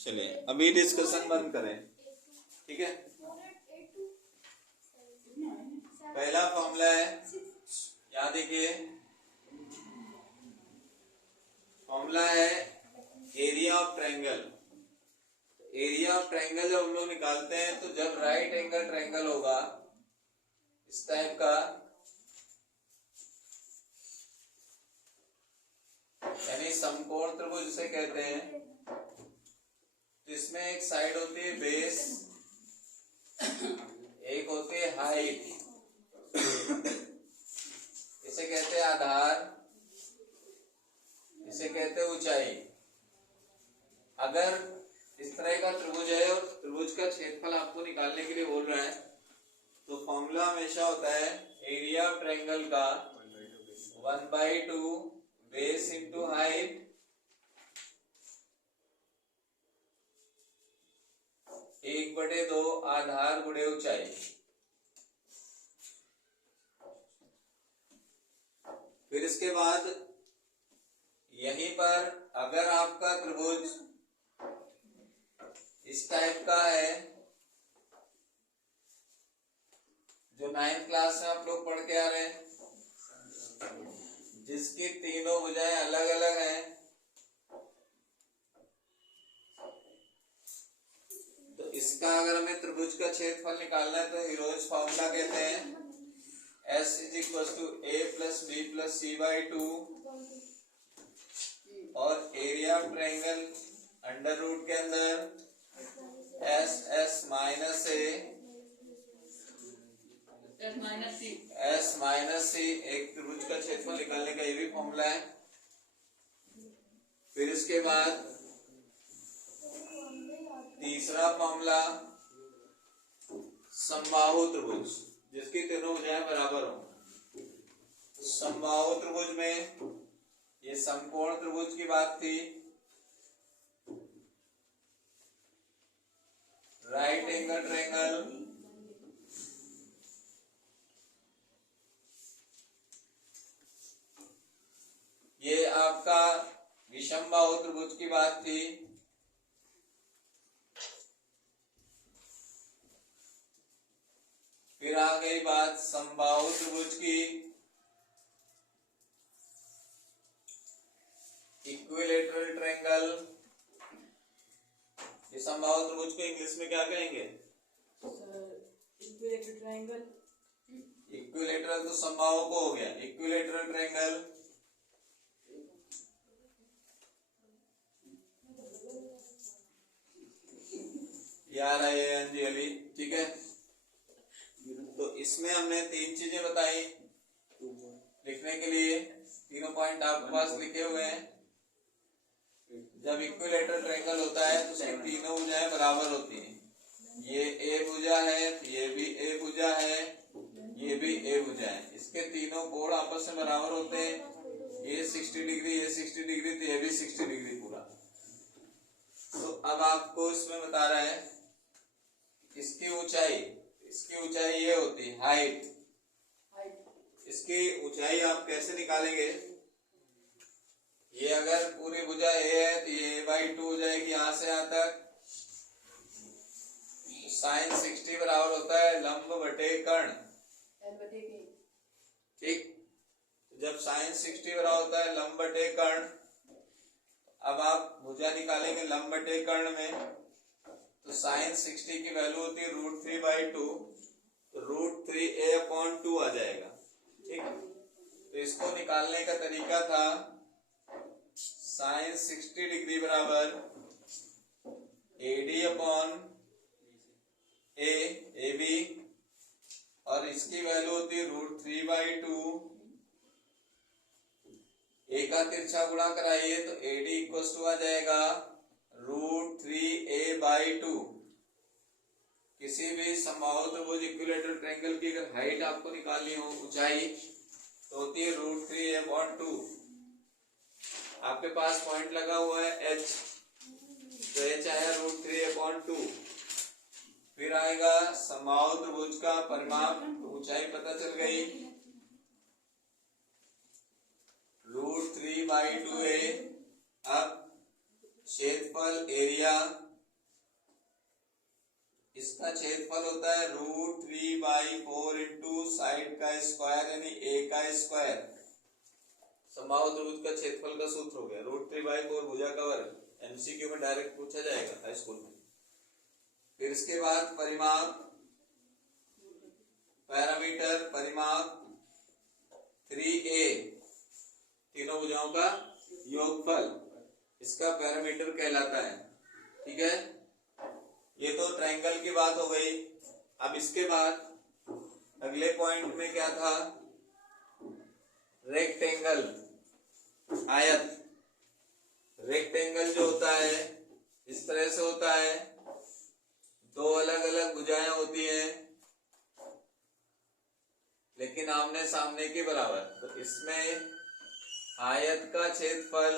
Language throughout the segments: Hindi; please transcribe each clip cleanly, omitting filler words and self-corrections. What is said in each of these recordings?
चलिए अभी डिस्कशन बंद करें, ठीक है। पहला फॉर्मूला है, यहाँ देखिए फॉर्मूला है area of triangle. Area of triangle जब हम लोग निकालते हैं तो जब राइट एंगल ट्रायंगल होगा इस टाइप का, यानी समकोण त्रिभुज जिसे कहते हैं, तो इसमें एक साइड होती है बेस, एक होती है हाइट, इसे कहते हैं आधार, इसे कहते हैं ऊंचाई। अगर इस तरह का त्रिभुज है और त्रिभुज का क्षेत्रफल आपको निकालने के लिए बोल रहा है तो फॉर्मूला हमेशा होता है एरिया ऑफ ट्रायंगल का 1/2 बेस इंटू हाइट एक बटे दो आधार गुणे ऊंचाई। फिर इसके बाद यहीं पर अगर आपका त्रिभुज इस टाइप का है, जो 9th क्लास में आप लोग पढ़ के आ रहे हैं, जिसकी तीनों भुजाएं अलग अलग हैं, तो इसका अगर हमें त्रिभुज का क्षेत्रफल निकालना है तो हीरोज फॉर्मूला कहते हैं S = A + B + C/2 और area of triangle under root के अंदर S माइनस C, एक त्रिभुज का क्षेत्रफल निकालने का ये भी फॉर्मूला है। फिर इसके बाद तीसरा फॉर्मूला समबाहु त्रिभुज, जिसकी तीनों भुजाएं बराबर हो। समबाहु त्रिभुज में ये समकोण त्रिभुज की बात थी, राइट एंगल ट्रायंगल, ये आपका विषमबाहु त्रिभुज की बात थी। फिर आ गई बात समबाहु त्रिभुज की, इक्विलैटरल ट्रायंगल। ये समबाहु त्रिभुज को इंग्लिश में क्या कहेंगे? Equilateral triangle. इक्विलैटरल तो समबाहु को हो गया, इक्विलैटरल ट्रायंगल। यार है अंजलि, ठीक है। तो इसमें हमने तीन चीजें बताई लिखने के लिए, तीनों पॉइंट आपके पास लिखे हुए हैं। जब इक्विलैटरल ट्रायंगल होता है तो उसकी तीनों भुजाएं बराबर होती हैं। ये ए भुजा है, ये भी ए भुजा है, ये भी ए भुजा है। इसके तीनों कोण आपस में बराबर होते हैं। ये 60 डिग्री, ये 60 डिग्री, तो ये भी 60 डिग्री पूरा। तो अब आपको इसमें बता रहा है इसकी ऊंचाई ये होती है हाइट। इसकी ऊंचाई आप कैसे निकालेंगे? ये अगर पूरी भुजा ए है तो ये A/2 हो जाएगी यहां से यहां तक। sin 60 बराबर होता है लंब बटे कर्ण, ठीक। जब sin 60 बराबर होता है लंब बटे कर्ण, अब आप भुजा निकालेंगे लंब बटे कर्ण में, तो sin 60 की वैल्यू होती है √3/2, तो √3a/2 आ जाएगा, ठीक। तो इसको निकालने का तरीका था sin 60 डिग्री बराबर AD/AB, और इसकी वैल्यू होती है √3/2। ए का तिरछा गुणा कराइए तो AD = आ जाएगा √3a/2। किसी भी समबाहु त्रिभुज इक्विलैटरल ट्रायंगल की अगर हाइट आपको निकालनी हो, ऊंचाई, तो होती है √3a/2। आपके पास पॉइंट लगा हुआ है H, तो H आया √3a/2। फिर आएगा समबाहु त्रिभुज का परिमाप, ऊंचाई पता चल गई √3/2a। अब क्षेत्रफल एरिया, इसका क्षेत्रफल होता है √3/4 इंटू साइड का स्क्वायर यानी a का स्क्वायर। समबाहु त्रिभुज का क्षेत्रफल का सूत्र हो गया √3/4 भुजा का वर्ग। एमसीक्यू में डायरेक्ट पूछा जाएगा हाई स्कूल में। फिर इसके बाद परिमाप, पैरामीटर परिमाप 3a, तीनों भुजाओं का योगफल, इसका पैरामीटर कहलाता है। ठीक है, ये तो ट्रायंगल की बात हो गई। अब इसके बाद अगले पॉइंट में क्या था, रेक्टेंगल, आयत। रेक्टेंगल जो होता है इस तरह से होता है, दो अलग अलग भुजाएं होती हैं लेकिन आमने सामने के बराबर। तो इसमें आयत का क्षेत्रफल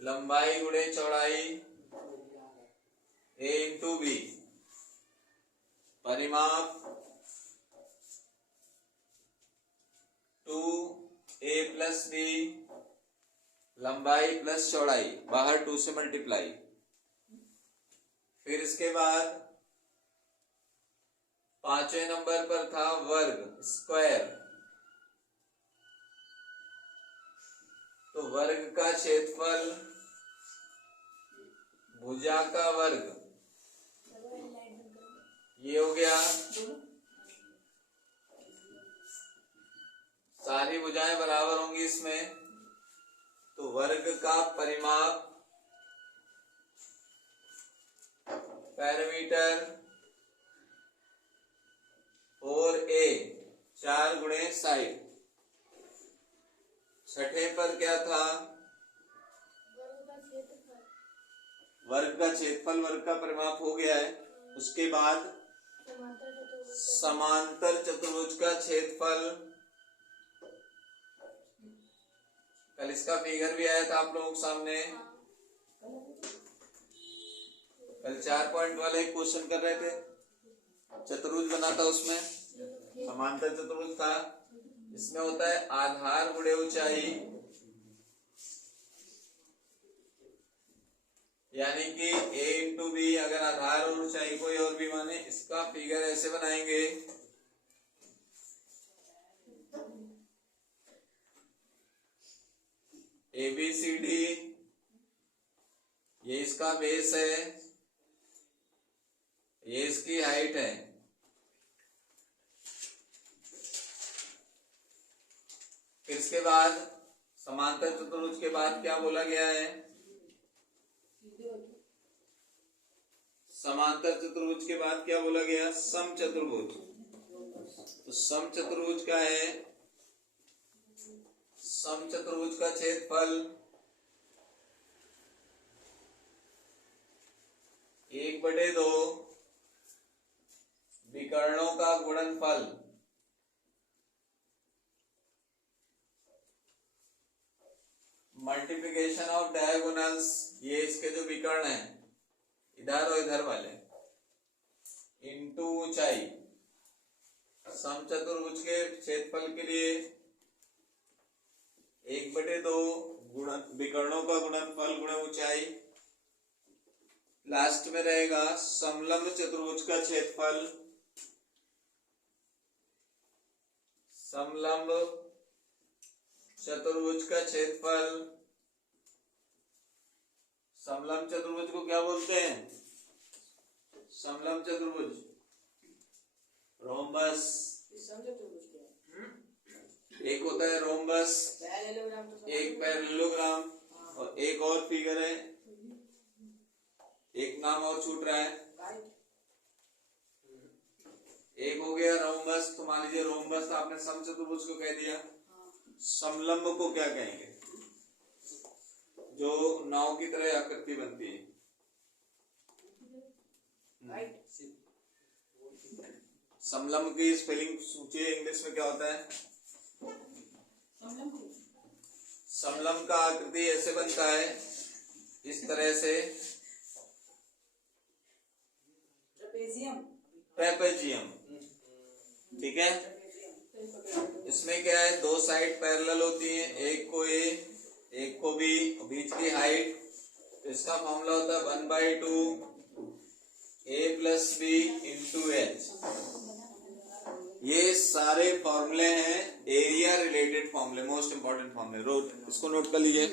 लंबाई गुणे चौड़ाई a इंटू बी, परिमाप 2a प्लस बी, लंबाई प्लस चौड़ाई, बाहर 2 से मल्टीप्लाई। फिर इसके बाद 5वें नंबर पर था वर्ग, स्क्वायर। तो वर्ग का क्षेत्रफल भुजा का वर्ग, ये हो गया। सारी भुजाएं बराबर होंगी इसमें, तो वर्ग का परिमाप, पैरामीटर 4a, 4 गुणे साइड। छठे पर क्या था, वर्ग का क्षेत्रफल, वर्ग का परिमाप हो गया है। उसके बाद समांतर चतुर्भुज का क्षेत्रफल, कल इसका फिगर भी आया था आप लोगों के सामने। कल 4 पॉइंट वाले एक क्वेश्चन कर रहे थे, चतुर्भुज बना था, उसमें समांतर चतुर्भुज था। इसमें होता है आधार गुणे ऊंचाई, यानी कि a इंटू बी, अगर आधार और ऊंचाई कोई और भी माने। इसका फिगर ऐसे बनाएंगे, ABCD, ये इसका बेस है, ये इसकी हाइट है। फिर इसके बाद समांतर चतुर्भुज के बाद क्या बोला गया है, समांतर चतुर्भुज के बाद क्या बोला गया, समचतुर्भुज। तो समचतुर्भुज का है, समचतुर्भुज का क्षेत्रफल 1/2 विकर्णों का गुणनफल, मल्टीप्लिकेशन ऑफ डायगोनल्स, ये इसके जो विकर्ण हैं इधर और इधर वाले, इंटू ऊंचाई। समचतुर्भुज के क्षेत्रफल के लिए 1/2 विकर्णों का गुणनफल गुणे ऊंचाई। लास्ट में रहेगा समलंब चतुर्भुज का क्षेत्रफल, समलंब चतुर्भुज का क्षेत्रफल। समलंब चतुर्भुज को क्या बोलते हैं, समलंब चतुर्भुज, रोम्बस। एक होता है रोम्बस, एक पैरेललोग्राम, और एक और फिगर है, एक नाम और छूट रहा है। एक हो गया रोम्बस, तो मान लीजिए रोम्बस आपने समचतुर्भुज को कह दिया। समलंब को क्या कहेंगे, जो नाव की तरह आकृति बनती है। समलंब की स्पेलिंग सोचिए, इंग्लिश में क्या होता है। समलंब का आकृति ऐसे बनता है, इस तरह से, ट्रेपेजियम। ठीक है। इसमें क्या है, दो साइड पैरेलल होती हैं, एक को ए एक को बी, बीच की हाइट, तो इसका फॉर्मूला होता है 1/2 ए प्लस बी इंटू एच। ये सारे फॉर्मूले हैं एरिया रिलेटेड फॉर्मूले, मोस्ट इंपॉर्टेंट फॉर्मूले, इसको नोट कर लीजिए।